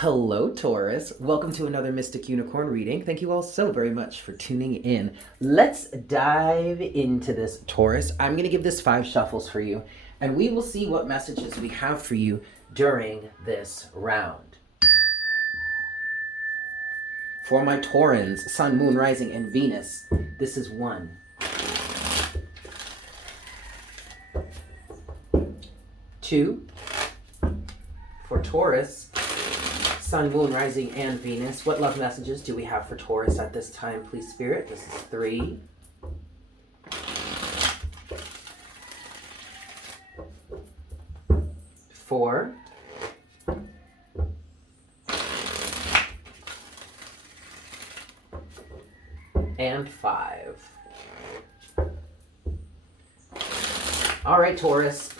Hello, Taurus. Welcome to another Mystic Unicorn reading. Thank you all so very much for tuning in. Let's dive into this, Taurus. I'm going to give this 5 shuffles for you, and we will see what messages we have for you during this round. For my Taurans, Sun, Moon, Rising, and Venus, this is 1. 2. For Taurus, Sun, Moon, Rising, and Venus. What love messages do we have for Taurus at this time, please, Spirit? This is 3. 4. And 5. All right, Taurus.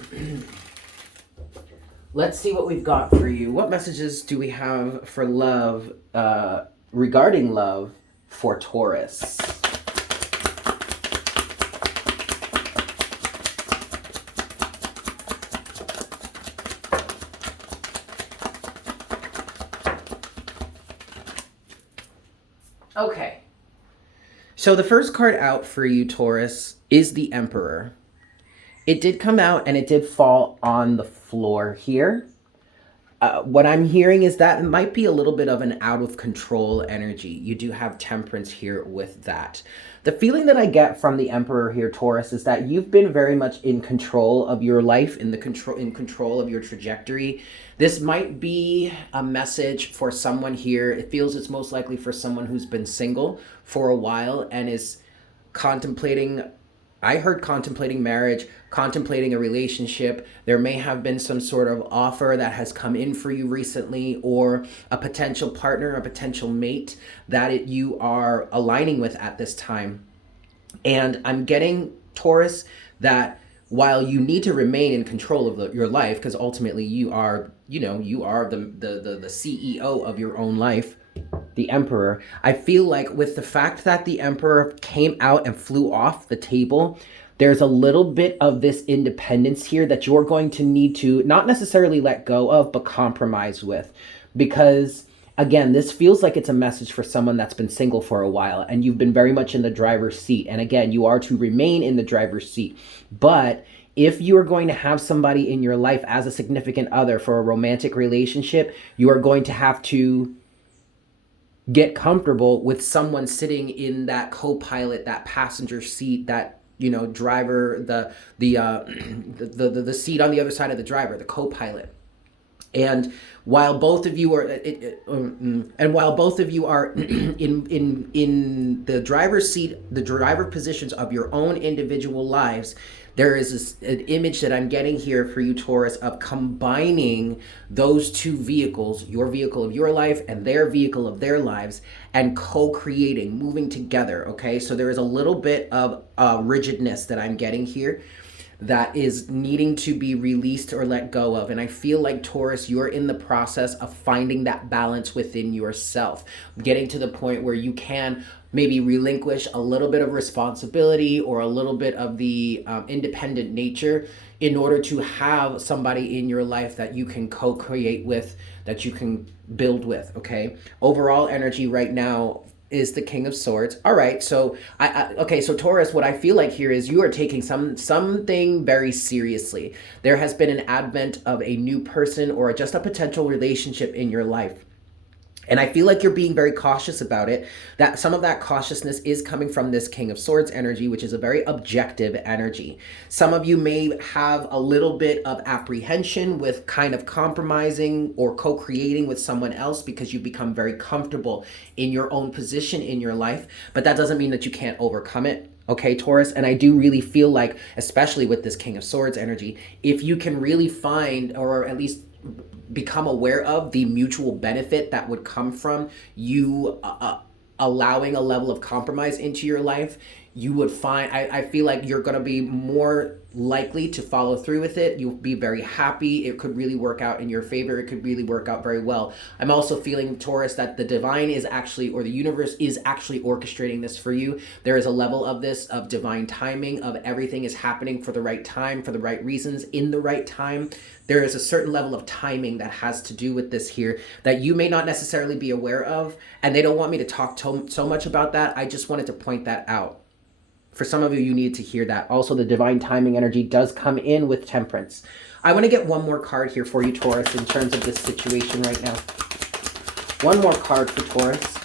Let's see what we've got for you. What messages do we have for love, regarding love for Taurus? Okay. So the first card out for you, Taurus, is the Emperor. It did come out and it did fall on the floor here. What I'm hearing is that it might be a little bit of an out of control energy. You do have Temperance here with that. The feeling that I get from the Emperor here, Taurus, is that you've been very much in control of your life, in control of your trajectory. This might be a message for someone here. It feels it's most likely for someone who's been single for a while and is contemplating, I heard contemplating marriage, contemplating a relationship. There may have been some sort of offer that has come in for you recently, or a potential partner, a potential mate that you are aligning with at this time. And I'm getting, Taurus, that while you need to remain in control of your life, because ultimately you are, you are the CEO of your own life, the Emperor, I feel like with the fact that the Emperor came out and flew off the table, there's a little bit of this independence here that you're going to need to not necessarily let go of, but compromise with. Because again, this feels like it's a message for someone that's been single for a while and you've been very much in the driver's seat. And again, you are to remain in the driver's seat. But if you are going to have somebody in your life as a significant other for a romantic relationship, you are going to have to get comfortable with someone sitting in that co-pilot, that passenger seat, that driver, the seat on the other side of the driver, the co-pilot. And while both of you are in the driver's seat, the driver positions of your own individual lives, there is an image that I'm getting here for you, Taurus, of combining those two vehicles, your vehicle of your life and their vehicle of their lives, and co-creating, moving together, okay? So there is a little bit of rigidness that I'm getting here that is needing to be released or let go of. And I feel like, Taurus, you're in the process of finding that balance within yourself, getting to the point where you can maybe relinquish a little bit of responsibility or a little bit of the independent nature in order to have somebody in your life that you can co-create with, that you can build with, okay? Overall energy right now is the King of Swords. All right, so okay, so Taurus, what I feel like here is you are taking something very seriously. There has been an advent of a new person or just a potential relationship in your life. And I feel like you're being very cautious about it. That some of that cautiousness is coming from this King of Swords energy, which is a very objective energy. Some of you may have a little bit of apprehension with kind of compromising or co-creating with someone else because you've become very comfortable in your own position in your life. But that doesn't mean that you can't overcome it. Okay, Taurus, and I do really feel like, especially with this King of Swords energy, if you can really find, or at least become aware of, the mutual benefit that would come from you allowing a level of compromise into your life, you would find, I feel like you're going to be more likely to follow through with it. You'll be very happy. It could really work out in your favor. It could really work out very well. I'm also feeling, Taurus, that the divine is actually, or the universe is actually orchestrating this for you. There is a level of this, of divine timing, of everything is happening for the right time, for the right reasons, in the right time. There is a certain level of timing that has to do with this here that you may not necessarily be aware of, and they don't want me to talk so much about that. I just wanted to point that out. For some of you, you need to hear that. Also, the divine timing energy does come in with temperance. I want to get one more card here for you, Taurus, in terms of this situation right now. One more card for Taurus.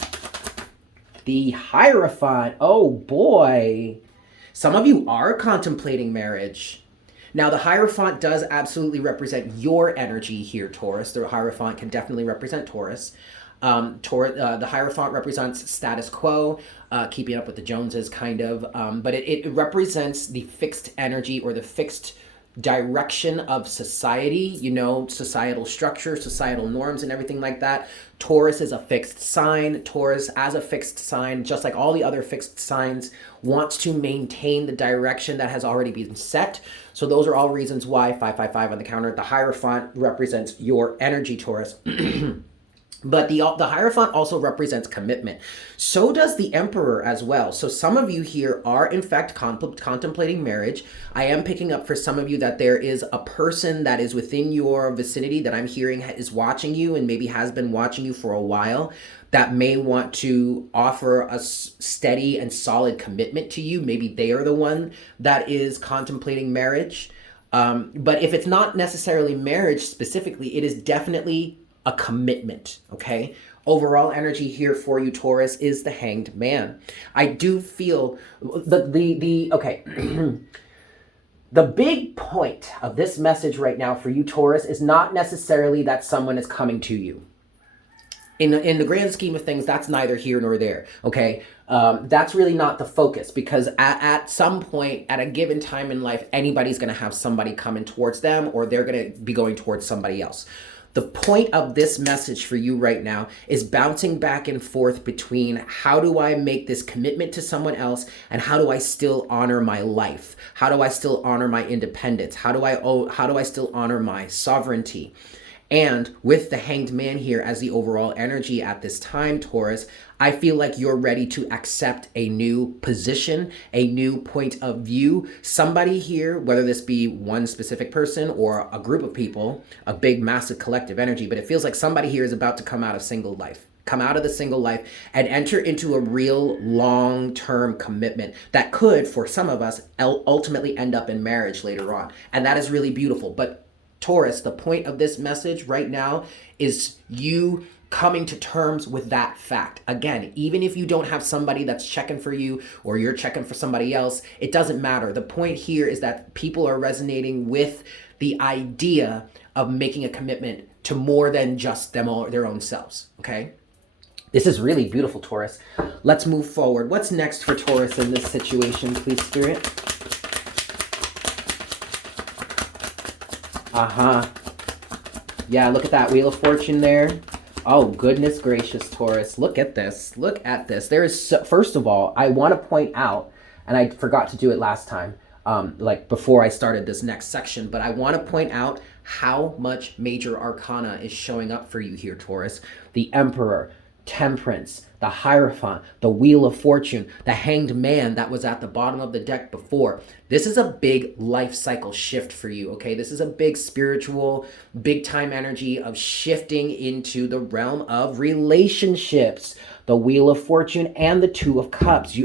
The Hierophant. Oh, boy. Some of you are contemplating marriage. Now, the Hierophant does absolutely represent your energy here, Taurus. The Hierophant can definitely represent Taurus. The Hierophant represents status quo, keeping up with the Joneses, kind of. But it represents the fixed energy or the fixed direction of society, you know, societal structure, societal norms, and everything like that. Taurus is a fixed sign. Taurus, as a fixed sign, just like all the other fixed signs, wants to maintain the direction that has already been set. So those are all reasons why 555 on the counter. The Hierophant represents your energy, Taurus. But the Hierophant also represents commitment. So does the Emperor as well. So some of you here are, in fact, contemplating marriage. I am picking up for some of you that there is a person that is within your vicinity that I'm hearing is watching you and maybe has been watching you for a while, that may want to offer a steady and solid commitment to you. Maybe they are the one that is contemplating marriage. But if it's not necessarily marriage specifically, it is definitely a commitment, okay? Overall energy here for you, Taurus, is the Hanged Man. I do feel okay. The big point of this message right now for you, Taurus, is not necessarily that someone is coming to you. In the grand scheme of things, that's neither here nor there, okay? That's really not the focus, because at some point, at a given time in life, anybody's going to have somebody coming towards them, or they're going to be going towards somebody else. The point of this message for you right now is bouncing back and forth between how do I make this commitment to someone else and how do I still honor my life? How do I still honor my independence? How do I still honor my sovereignty? And with the Hanged Man here as the overall energy at this time, Taurus, I feel like you're ready to accept a new position, a new point of view. Somebody here, whether this be one specific person or a group of people, a big, massive collective energy, but it feels like somebody here is about to come out of single life. Come out of the single life and enter into a real long-term commitment that could, for some of us, ultimately end up in marriage later on. And that is really beautiful. But Taurus, the point of this message right now is you coming to terms with that fact. Again, even if you don't have somebody that's checking for you or you're checking for somebody else, it doesn't matter. The point here is that people are resonating with the idea of making a commitment to more than just them or their own selves, okay? This is really beautiful, Taurus. Let's move forward. What's next for Taurus in this situation, please, Spirit? Yeah, look at that Wheel of Fortune there. Oh, goodness gracious, Taurus. Look at this. Look at this. There is, first of all, I want to point out, and I forgot to do it last time, like before I started this next section, but I want to point out how much major arcana is showing up for you here, Taurus. The Emperor, Temperance, the Hierophant, the Wheel of Fortune, the Hanged Man that was at the bottom of the deck before. This is a big life cycle shift for you, okay? This is a big spiritual, big time energy of shifting into the realm of relationships. The Wheel of Fortune and the Two of Cups.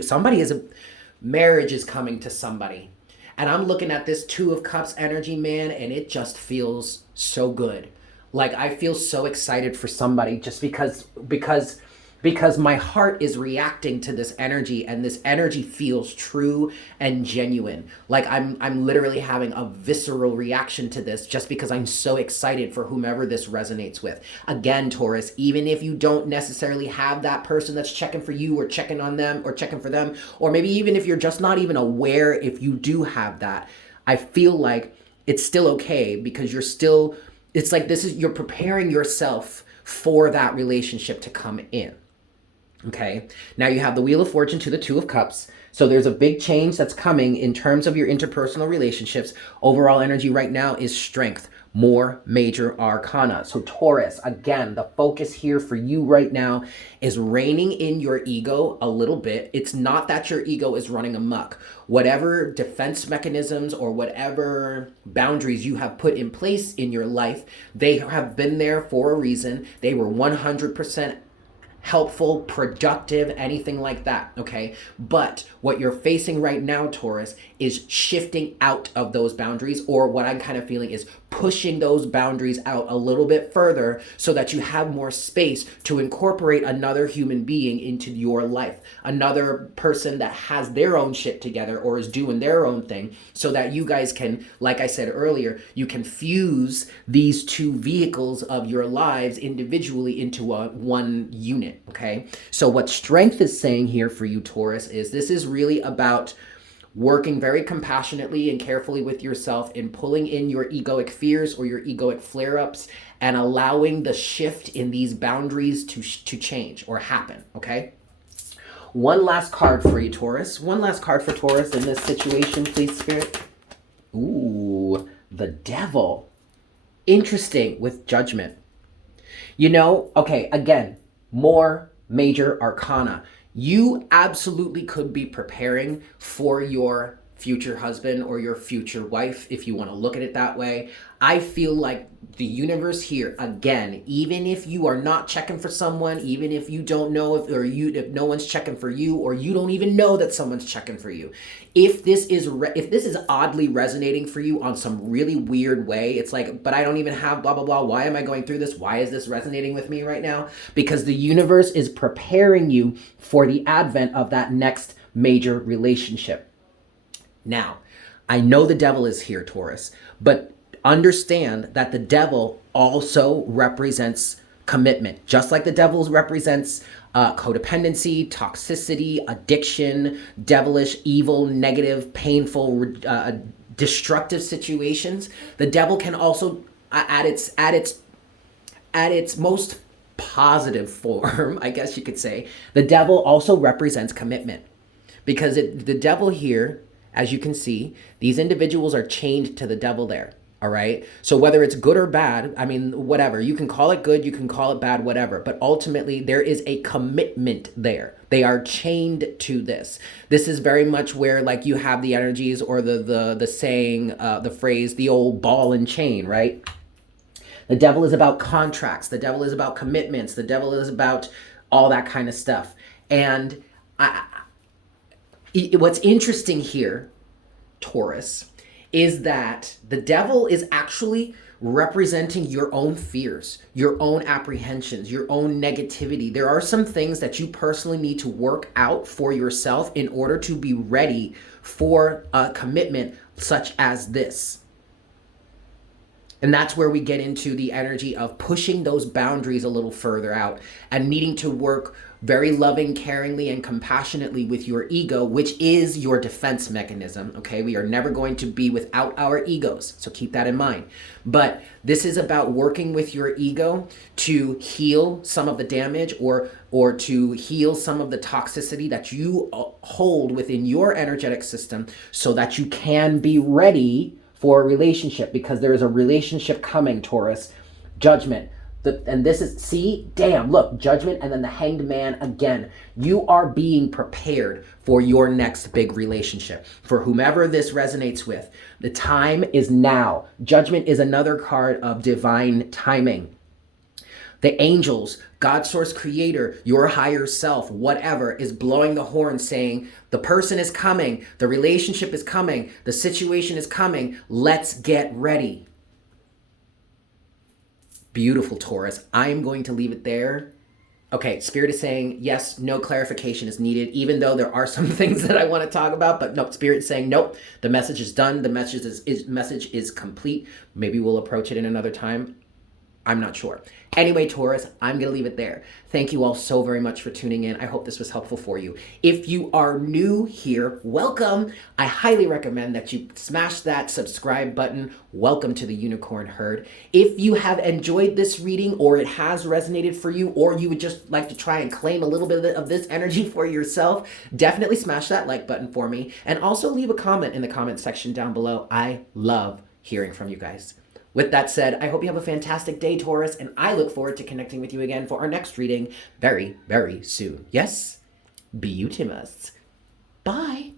Marriage is coming to somebody. And I'm looking at this Two of Cups energy, man, and it just feels so good. Like, I feel so excited for somebody just because my heart is reacting to this energy, and this energy feels true and genuine. Like I'm literally having a visceral reaction to this just because I'm so excited for whomever this resonates with. Again, Taurus, even if you don't necessarily have that person that's checking for you or checking on them or checking for them, or maybe even if you're just not even aware if you do have that, I feel like it's still okay, because it's like you're preparing yourself for that relationship to come in. Okay, now you have the Wheel of Fortune to the Two of Cups. So there's a big change that's coming in terms of your interpersonal relationships. Overall energy right now is strength, more major arcana. So Taurus, again, the focus here for you right now is reining in your ego a little bit. It's not that your ego is running amok. Whatever defense mechanisms or whatever boundaries you have put in place in your life, they have been there for a reason. They were 100% helpful, productive, anything like that, okay? But what you're facing right now, Taurus, is shifting out of those boundaries, or what I'm kind of feeling is pushing those boundaries out a little bit further so that you have more space to incorporate another human being into your life, another person that has their own shit together or is doing their own thing, so that you guys can, like I said earlier, you can fuse these two vehicles of your lives individually into one unit, okay? So what strength is saying here for you, Taurus, is this is really about working very compassionately and carefully with yourself in pulling in your egoic fears or your egoic flare-ups and allowing the shift in these boundaries to change or happen, okay? One last card for you, Taurus. One last card for Taurus in this situation, please, Spirit. Ooh, the Devil. Interesting with Judgment. You know, okay, again, more major arcana. You absolutely could be preparing for your future husband or your future wife, if you want to look at it that way. I feel like the universe here, again, even if you are not checking for someone, even if you don't know if no one's checking for you, or you don't even know that someone's checking for you, if this is oddly resonating for you on some really weird way, it's like, but I don't even have blah blah blah, why am I going through this, why is this resonating with me right now? Because the universe is preparing you for the advent of that next major relationship. Now, I know the Devil is here, Taurus, but understand that the Devil also represents commitment. Just like the Devil represents codependency, toxicity, addiction, devilish, evil, negative, painful, destructive situations, the Devil can also, at its most positive form, I guess you could say, the Devil also represents commitment. Because the Devil here, as you can see, these individuals are chained to the Devil there. All right. So whether it's good or bad, I mean, whatever, you can call it good, you can call it bad, whatever. But ultimately, there is a commitment there. They are chained to this. This is very much where, like, you have the energies or the saying, the phrase, the old ball and chain, right? The Devil is about contracts. The Devil is about commitments. The Devil is about all that kind of stuff. And what's interesting here, Taurus, is that the Devil is actually representing your own fears, your own apprehensions, your own negativity. There are some things that you personally need to work out for yourself in order to be ready for a commitment such as this. And that's where we get into the energy of pushing those boundaries a little further out and needing to work very loving, caringly, and compassionately with your ego, which is your defense mechanism, okay? We are never going to be without our egos, so keep that in mind. But this is about working with your ego to heal some of the damage or to heal some of the toxicity that you hold within your energetic system so that you can be ready for a relationship, because there is a relationship coming, Taurus. Judgment. And this is, see, damn, look, Judgment and then the Hanged Man again. You are being prepared for your next big relationship. For whomever this resonates with, the time is now. Judgment is another card of divine timing. The angels, God, source, creator, your higher self, whatever, is blowing the horn saying, the person is coming, the relationship is coming, the situation is coming, let's get ready. Beautiful, Taurus. I am going to leave it there. Okay, Spirit is saying, yes, no clarification is needed, even though there are some things that I want to talk about, but no, Spirit is saying, nope, the message is done, the message is complete. Maybe we'll approach it in another time. I'm not sure. Anyway, Taurus, I'm going to leave it there. Thank you all so very much for tuning in. I hope this was helpful for you. If you are new here, welcome. I highly recommend that you smash that subscribe button. Welcome to the Unicorn Herd. If you have enjoyed this reading or it has resonated for you, or you would just like to try and claim a little bit of this energy for yourself, definitely smash that like button for me. And also leave a comment in the comment section down below. I love hearing from you guys. With that said, I hope you have a fantastic day, Taurus, and I look forward to connecting with you again for our next reading very, very soon. Yes? Beautimus. Bye.